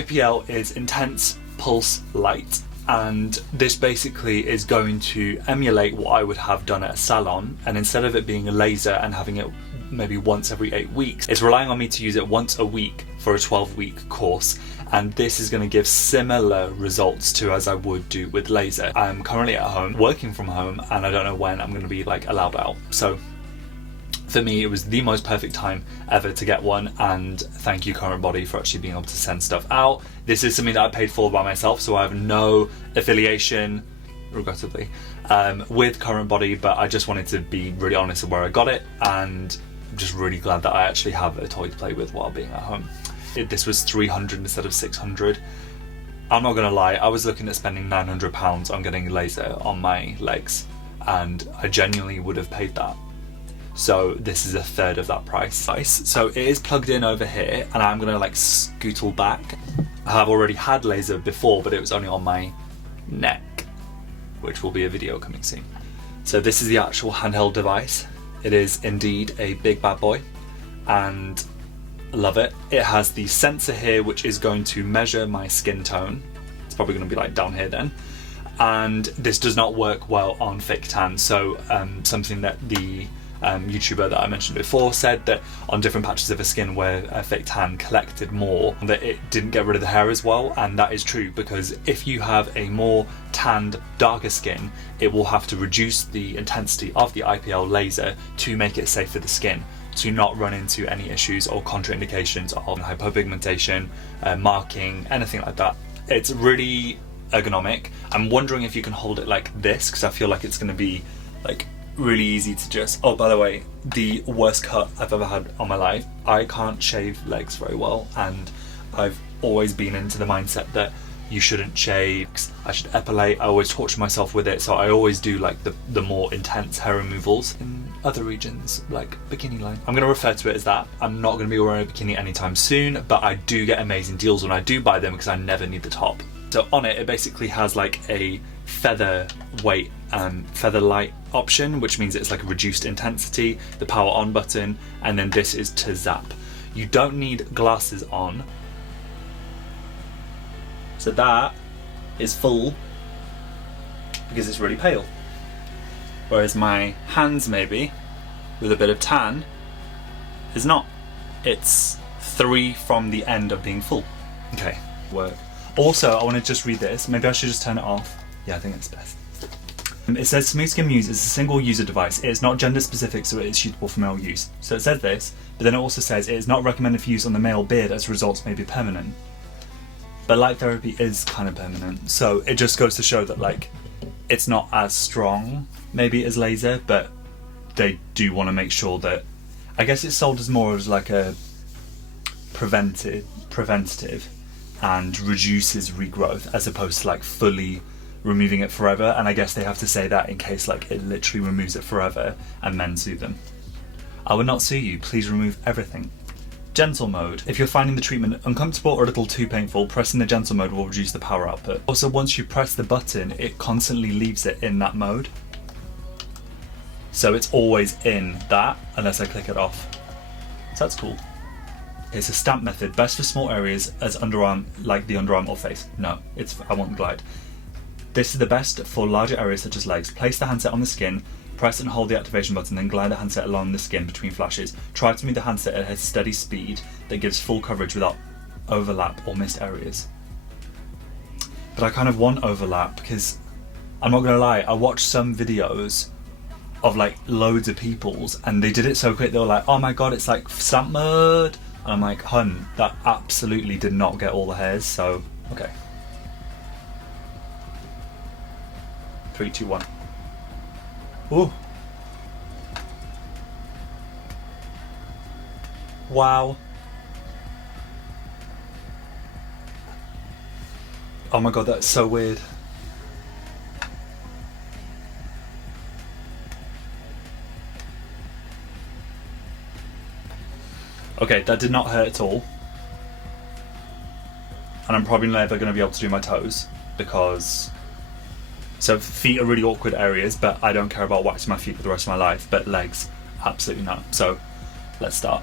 IPL is intense pulse light, and this basically is going to emulate what I would have done at a salon, and instead of it being a laser and having it maybe once every 8 weeks, it's relying on me to use it once a week for a 12-week course, and this is going to give similar results to as I would do with laser. I'm currently at home, working from home, and I don't know when I'm going to be like allowed out, so for me, it was the most perfect time ever to get one, and thank you Current Body for actually being able to send stuff out. This is something that I paid for by myself, so I have no affiliation, regrettably, with Current Body, but I just wanted to be really honest with where I got it, and I'm just really glad that I actually have a toy to play with while being at home. This was 300 instead of 600. I'm not gonna lie, I was looking at spending £900 on getting a laser on my legs, and I genuinely would have paid that. So this is a third of that price. So it is plugged in over here, and I'm gonna like scootle back. I have already had laser before, but it was only on my neck, which will be a video coming soon. So this is the actual handheld device. It is indeed a big bad boy, and I love it. It has the sensor here, which is going to measure my skin tone. It's probably gonna be like down here then. And this does not work well on fake tan. So something that the YouTuber that I mentioned before said that on different patches of her skin where fake tan collected more, that it didn't get rid of the hair as well, and that is true, because if you have a more tanned, darker skin, it will have to reduce the intensity of the IPL laser to make it safe for the skin, to not run into any issues or contraindications of hypopigmentation, marking, anything like that. It's really ergonomic. I'm wondering if you can hold it like this, because I feel like it's going to be like really easy to just... Oh, by the way, the worst cut I've ever had on my life. I can't shave legs very well, and I've always been into the mindset that you shouldn't shave, I should epilate. I always torture myself with it, so I always do like the more intense hair removals in other regions, like bikini line. I'm going to refer to it as that. I'm not going to be wearing a bikini anytime soon, but I do get amazing deals when I do buy them because I never need the top. So on it, it basically has like a feather weight and feather light option, which means it's like a reduced intensity, the power on button, and then this is to zap. You don't need glasses on. So that is full because it's really pale. Whereas my hands, maybe, with a bit of tan, is not. It's 3 from the end of being full. Okay, work. Also, I want to just read this. Maybe I should just turn it off. Yeah, I think it's best. It says Smoothskin Muse is a single user device. It is not gender specific, so it is suitable for male use. So it says this, but then it also says it is not recommended for use on the male beard as results may be permanent. But light therapy is kind of permanent, so it just goes to show that like it's not as strong maybe as laser, but they do want to make sure that, I guess it's sold as more as like a preventative and reduces regrowth as opposed to like fully removing it forever, and I guess they have to say that in case like it literally removes it forever and men sue them. I would not sue you, please remove everything. Gentle mode. If you're finding the treatment uncomfortable or a little too painful, pressing the gentle mode will reduce the power output. Also, once you press the button, it constantly leaves it in that mode. So it's always in that, unless I click it off. So that's cool. It's a stamp method, best for small areas as underarm, like the underarm or face. No, I want the glide. This is the best for larger areas such as legs. Place the handset on the skin, press and hold the activation button, then glide the handset along the skin between flashes. Try to move the handset at a steady speed that gives full coverage without overlap or missed areas. But I kind of want overlap because, I'm not gonna lie, I watched some videos of like loads of people's and they did it so quick, they were like, oh my god, it's like stamp mode. And I'm like, hun, that absolutely did not get all the hairs, so, okay. 3, 2, 1. Ooh. Wow. Oh my god, that's so weird. Okay, that did not hurt at all. And I'm probably never going to be able to do my toes because... So feet are really awkward areas, but I don't care about waxing my feet for the rest of my life, but legs, absolutely not. So let's start.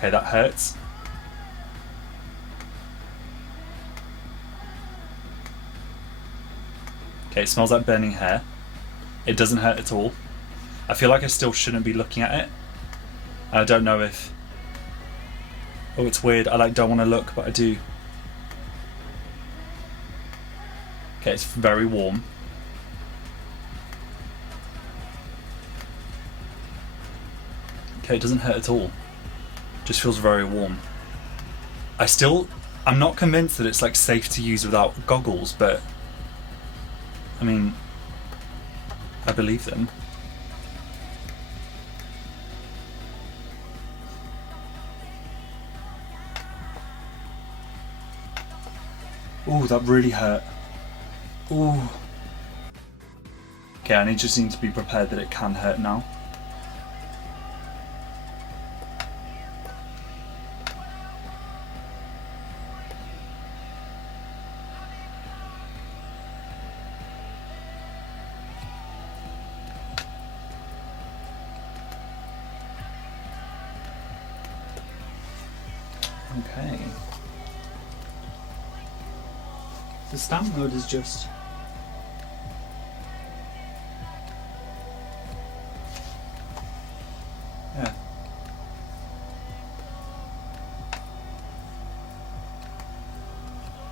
Okay, that hurts. Okay, it smells like burning hair. It doesn't hurt at all. I feel like I still shouldn't be looking at it. I don't know if... Oh, it's weird. I like don't want to look, but I do. Okay, it's very warm. Okay, it doesn't hurt at all. Just feels very warm. I'm not convinced that it's like safe to use without goggles, but I mean, I believe them. Ooh, that really hurt. Ooh. Okay, I just need to be prepared that it can hurt now. Okay. The stamp mode is just... yeah.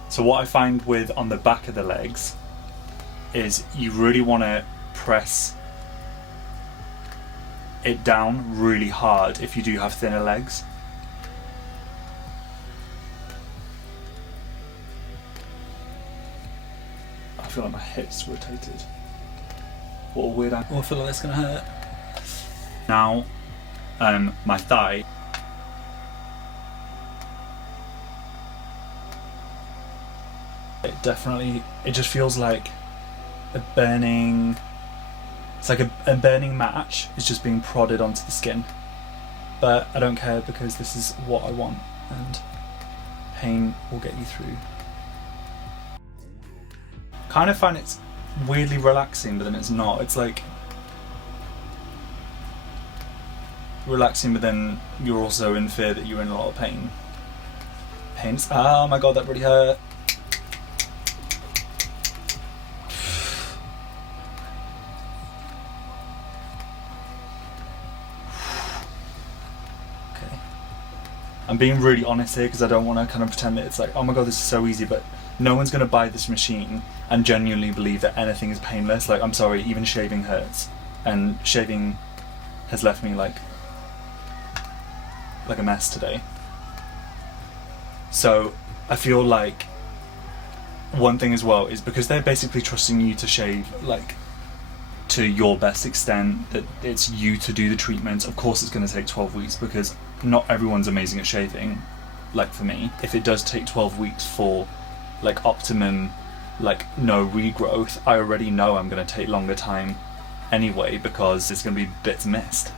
So what I find with on the back of the legs is you really want to press it down really hard if you do have thinner legs. I feel like my hips rotated. What a weird angle. Oh, I feel like that's gonna hurt. Now, my thigh. It just feels like a burning, it's like a burning match is just being prodded onto the skin. But I don't care because this is what I want and pain will get you through. Kind of find it's weirdly relaxing, but then it's not. It's like relaxing, but then you're also in fear that you're in a lot of pain. Pain's, oh my god, that really hurt. Okay. I'm being really honest here because I don't want to kind of pretend that it's like, oh my god, this is so easy, but no one's going to buy this machine and genuinely believe that anything is painless. Like, I'm sorry, even shaving hurts. And shaving has left me like a mess today. So I feel like one thing as well is because they're basically trusting you to shave like to your best extent, that it's you to do the treatment. Of course it's going to take 12 weeks because not everyone's amazing at shaving, like for me. If it does take 12 weeks for like optimum, like no regrowth, I already know I'm going to take longer time anyway because there's going to be bits missed.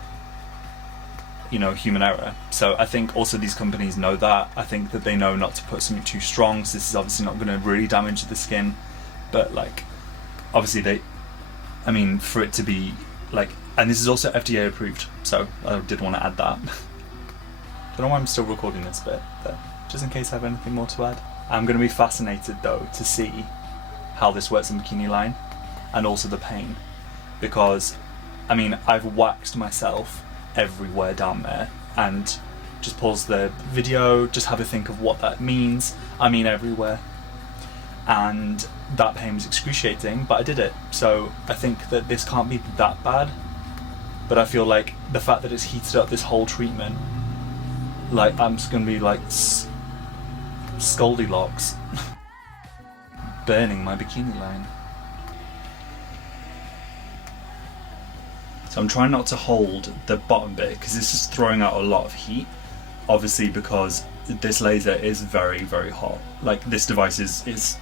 You know, human error. So I think also these companies know that. I think that they know not to put something too strong, so this is obviously not going to really damage the skin, but like obviously I mean, for it to be like, and this is also FDA approved, so I did want to add that. Don't know why I'm still recording this bit, but just in case I have anything more to add. I'm going to be fascinated though to see how this works in bikini line and also the pain, because I mean, I've waxed myself everywhere down there, and just pause the video, just have a think of what that means. I mean everywhere, and that pain was excruciating, but I did it, so I think that this can't be that bad. But I feel like the fact that it's heated up this whole treatment, like I'm just gonna be like Scoldylocks burning my bikini line. So I'm trying not to hold the bottom bit because this is throwing out a lot of heat, obviously because this laser is very, very hot. Like this device is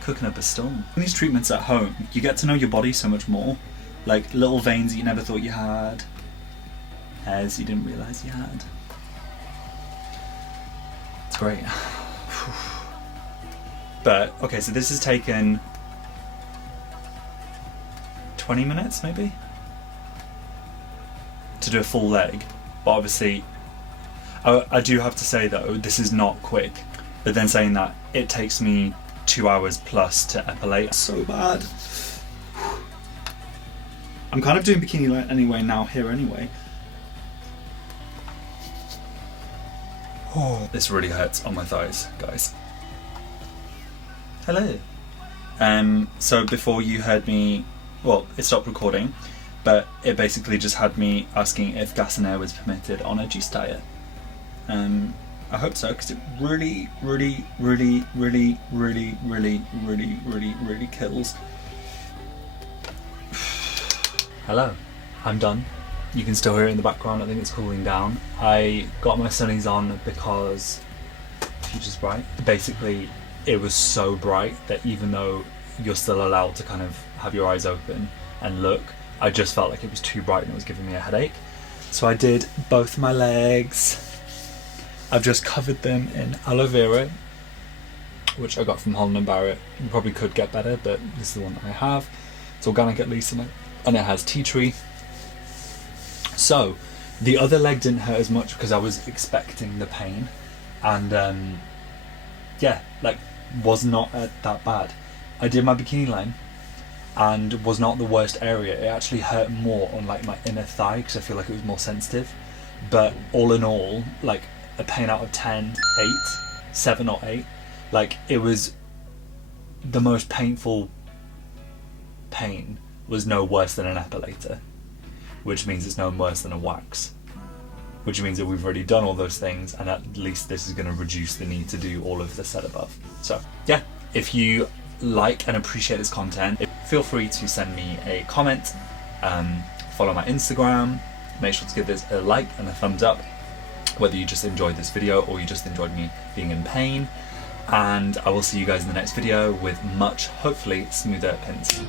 cooking up a storm. In these treatments at home, you get to know your body so much more. Like little veins that you never thought you had, hairs you didn't realise you had. It's great. But okay, so this has taken 20 minutes maybe to do a full leg, but obviously I do have to say though, this is not quick, but then saying that, it takes me 2 hours plus to epilate. So bad. I'm kind of doing bikini line anyway now here anyway. Oh, this really hurts on my thighs, guys. Hello. So before you heard me, well, it stopped recording, but it basically just had me asking if gas and air was permitted on a juice diet. I hope so, because it really, really, really, really, really, really, really, really, really kills. Hello, I'm done. You can still hear it in the background, I think it's cooling down. I got my sunnies on because the future's bright. Basically, it was so bright that even though you're still allowed to kind of have your eyes open and look, I just felt like it was too bright and it was giving me a headache. So I did both my legs. I've just covered them in aloe vera, which I got from Holland & Barrett. You probably could get better, but this is the one that I have. It's organic at least, and it has tea tree. So the other leg didn't hurt as much because I was expecting the pain, and yeah, like was not that bad. I did my bikini line and was not the worst area. It actually hurt more on like my inner thigh because I feel like it was more sensitive. But all in all, like a pain out of 10, 8, 7 or 8. Like it was the most painful pain was no worse than an epilator, which means it's no worse than a wax, which means that we've already done all those things, and at least this is going to reduce the need to do all of the said above. So yeah, if you like and appreciate this content, feel free to send me a comment, follow my Instagram, make sure to give this a like and a thumbs up, whether you just enjoyed this video or you just enjoyed me being in pain, and I will see you guys in the next video with much, hopefully, smoother pins.